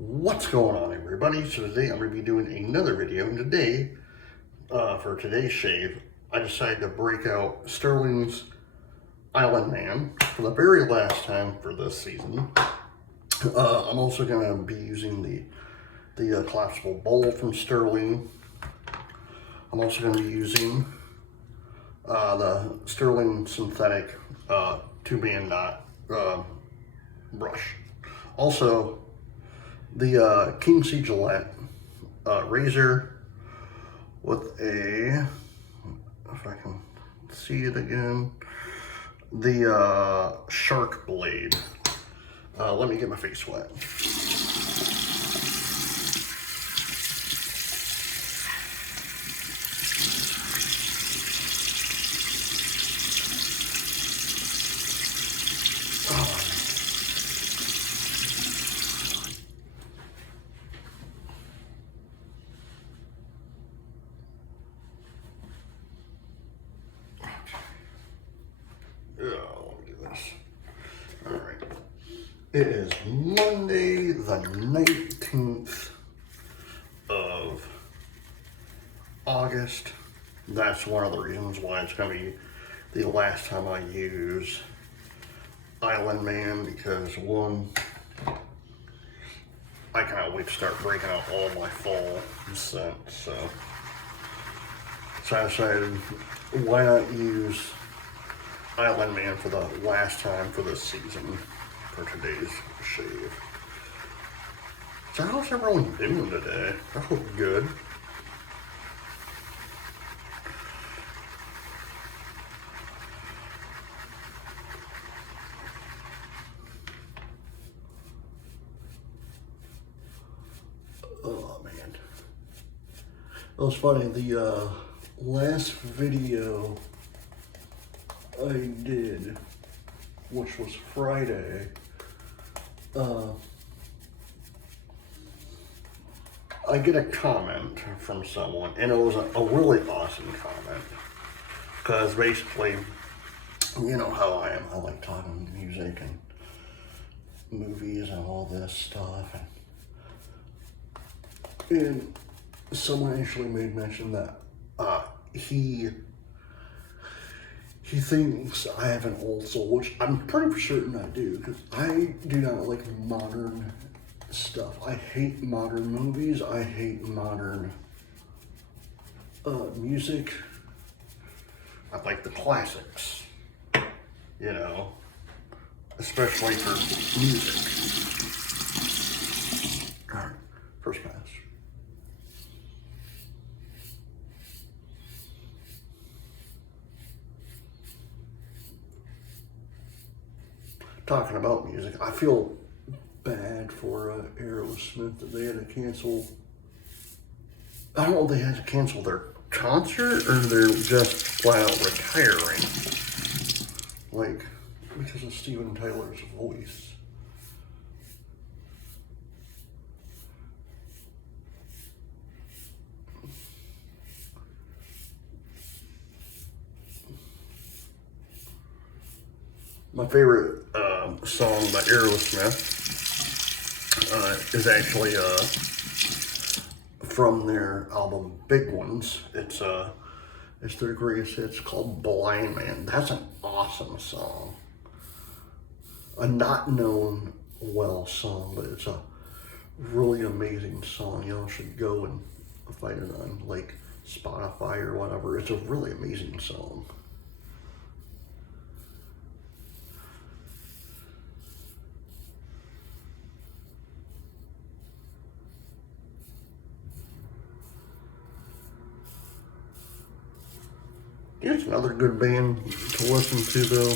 What's going on, everybody? So today I'm going to be doing another video, and today, for today's shave, I decided to break out Stirling's Island Man for the very last time for this season. I'm also going to be using the collapsible bowl from Stirling. I'm also going to be using the Stirling synthetic two-band knot brush. Also, the King C Gillette razor with a, if I can see it again, the shark blade. Let me get my face wet. Oh, let me do this. All right. It is Monday, the 19th of August. That's one of the reasons why it's going to be the last time I use Island Man, because one, I cannot wait to start breaking out all my fall scents. So I decided, why not use Island Man for the last time for this season for today's shave. So how's everyone doing today? I hope good. Oh man. It was funny, the last video I did, which was Friday, I get a comment from someone, and it was a really awesome comment, because basically, you know how I am, I like talking music and movies and all this stuff, and someone actually made mention that he thinks I have an old soul, which I'm pretty certain I do, because I do not like modern stuff. I hate modern movies. I hate modern music. I like the classics, you know, especially for music. All right, first pass. Talking about music, I feel bad for Aerosmith that they had to cancel. I don't know if they had to cancel their concert or they're just flat out retiring. Like, because of Steven Tyler's voice. My favorite song by Aerosmith is actually from their album Big Ones. It's their greatest hit. It's called Blind Man. That's an awesome song. A not known well song, but it's a really amazing song. You know, should go and find it on like Spotify or whatever. It's a really amazing song. Here's another good band to listen to, though.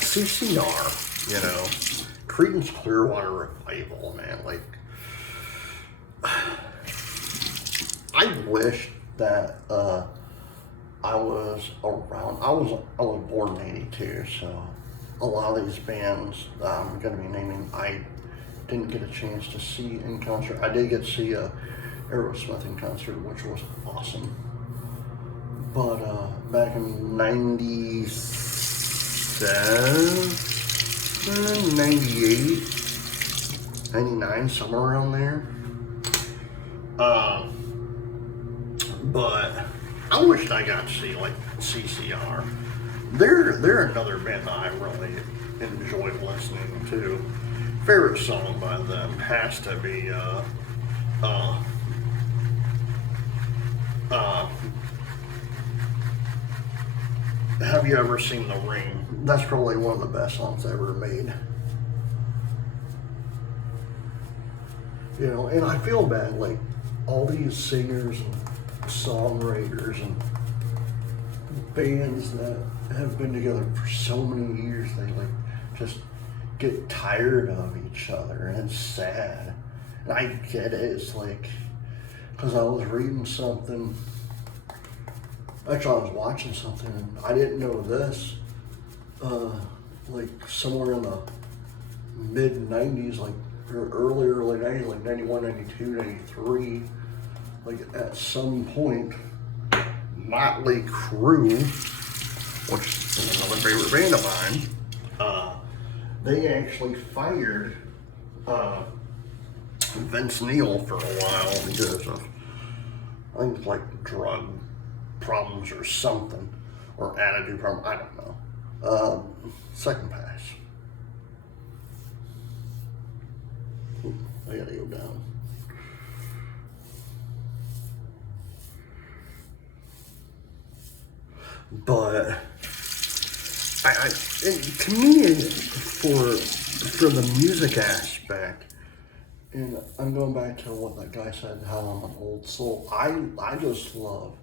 CCR, you know, Creedence Clearwater Revival, man. Like, I wish that I was around. I was born in '82, so a lot of these bands that I'm going to be naming, I didn't get a chance to see in concert. I did get to see Aerosmith in concert, which was awesome. But back in 97, 98, '99, somewhere around there. But I wish I got to see like CCR. They're another band that I really enjoyed listening to. Favorite song by them has to be uh, Have You Ever Seen the Ring? That's probably one of the best songs ever made. You know, and I feel bad, like all these singers and songwriters and bands that have been together for so many years, they like just get tired of each other, and it's sad. And I get it. It's like, because I was reading something, actually I was watching something, and I didn't know this, like somewhere in the mid 90s, like or earlier 90s, like 91, 92, 93, like at some point, Motley Crue, which is another favorite band of mine, they actually fired Vince Neil for a while because of, I think, like drug problems or something, or attitude problem, I don't know. Second pass. Ooh, I gotta go down. But to me, for the music aspect, and I'm going back to what that guy said, how I'm an old soul. I just love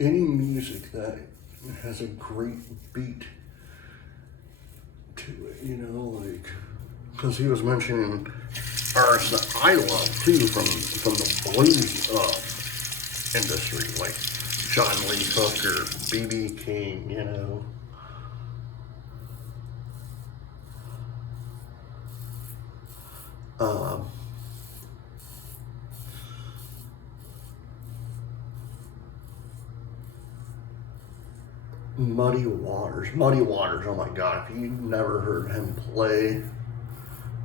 any music that has a great beat to it, you know, like, because he was mentioning artists that I love too from the blues industry, like John Lee Hooker, B.B. King, you know. Muddy Waters, oh my God, if you've never heard him play,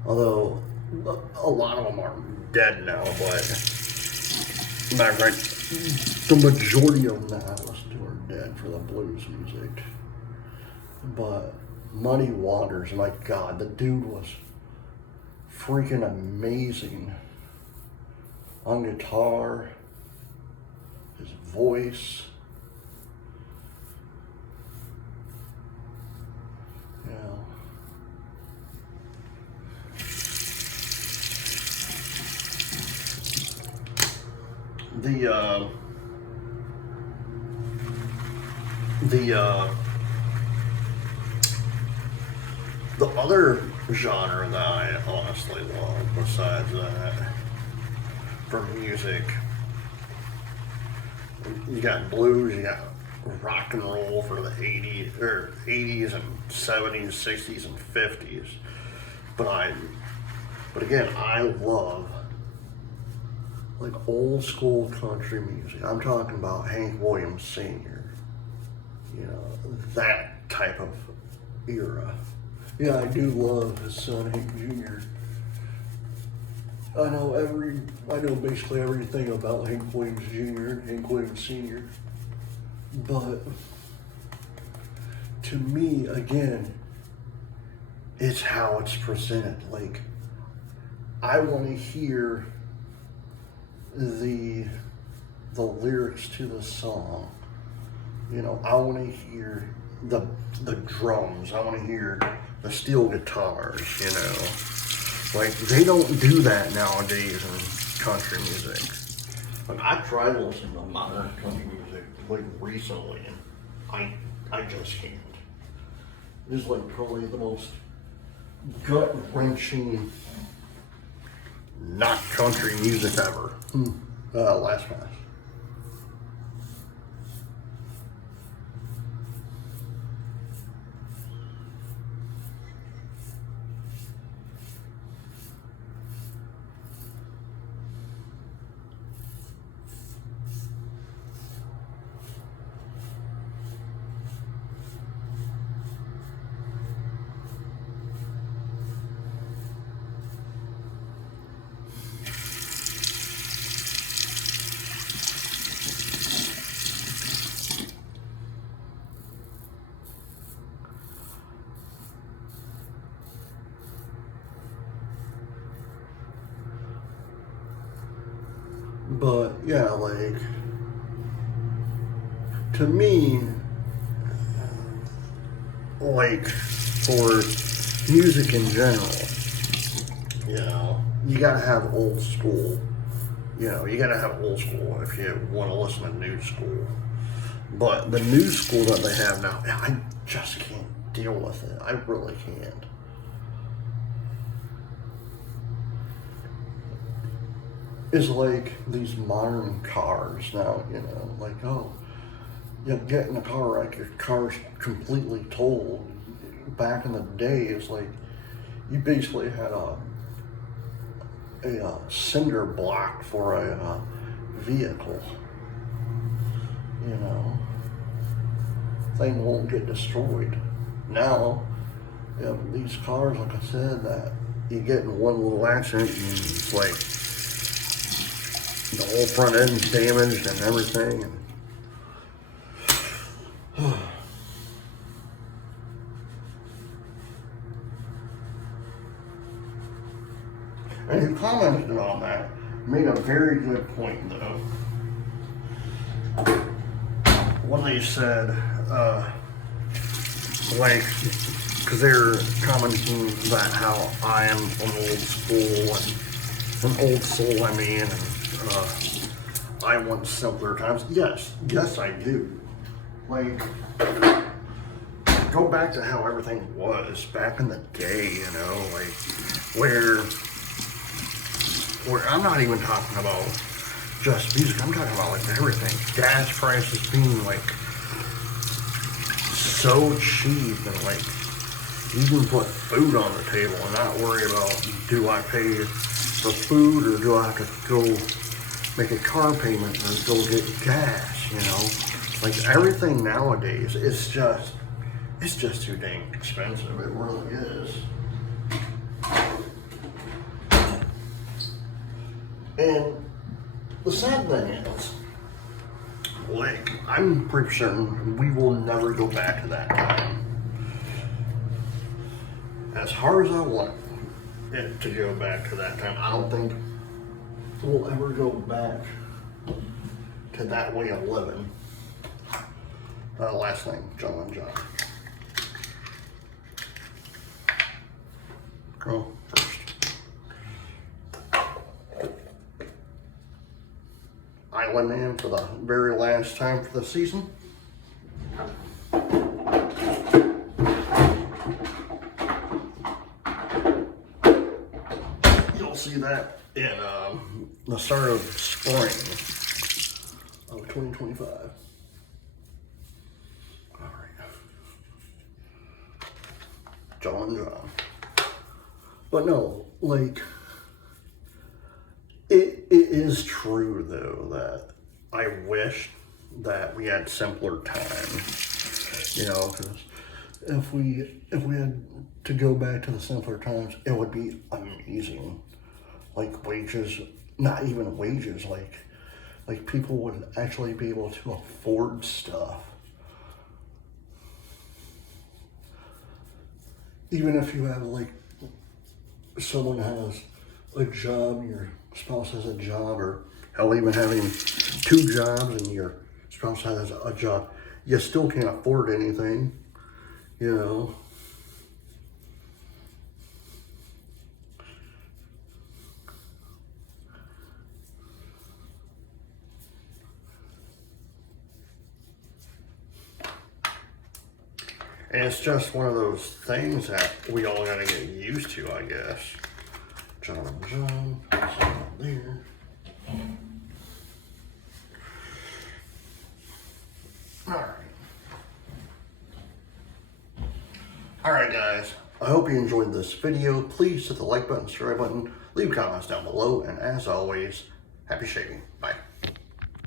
although a lot of them are dead now, but not right, the majority of them that I listen to are dead for the blues music. But Muddy Waters, my God, the dude was freaking amazing on guitar, his voice. The other genre that I honestly love besides that for music, you got blues, you got rock and roll for the 80s and 70s, 60s and 50s. But again, I love like old school country music. I'm talking about Hank Williams Sr., you know, that type of era. Yeah, I do love his son Hank Jr. I know basically everything about Hank Williams Jr. and Hank Williams Sr. But to me, again, it's how it's presented. Like, I want to hear the lyrics to the song. You know, I want to hear the drums. I want to hear the steel guitars, you know. Like, they don't do that nowadays in country music. Like, I tried listening to modern country music like recently, and I just can't. This is like probably the most gut-wrenching not country music ever. Last pass. But yeah, like, to me, like, for music in general, you know, you gotta have old school. You know, you gotta have old school if you want to listen to new school. But the new school that they have now, I just can't deal with it. I really can't. It's like these modern cars now, you know, like, oh, you get in a car wreck, your car's completely totaled. Back in the day, it's like you basically had a cinder block for a vehicle. You know, thing won't get destroyed. Now, you know, these cars, like I said, that you get in one little accident and it's like the whole front end's damaged and everything. And who commented on that made a very good point, though. When they said, like, because they're commenting about how I am an old soul, I mean, and I want simpler times. Yes, I do. Like, go back to how everything was back in the day, you know, like, where I'm not even talking about just music, I'm talking about like everything. Gas prices being like so cheap, and like you can put food on the table and not worry about, do I pay for food or do I have to go make a car payment or go get gas, you know? Like everything nowadays, it's just too dang expensive. It really is. And the sad thing is, like, I'm pretty certain we will never go back to that time. As hard as I want it to go back to that time, I don't think we'll ever go back to that way of living. Last name, John. Go first. Island Man for the very last time for the season. You'll see that in the start of spring of 2025. All right. John. But no, like, it is true though that I wish that we had simpler times, you know, because if we had to go back to the simpler times, it would be amazing. Like wages, not even wages, like people would actually be able to afford stuff. Even if you have like someone has a job, your spouse has a job, or hell, even having 2 jobs and your spouse has a job, you still can't afford anything, you know. And it's just one of those things that we all gotta get used to, I guess. John, there. Alright guys, I hope you enjoyed this video. Please hit the like button, subscribe button, leave comments down below, and as always, happy shaving. Bye.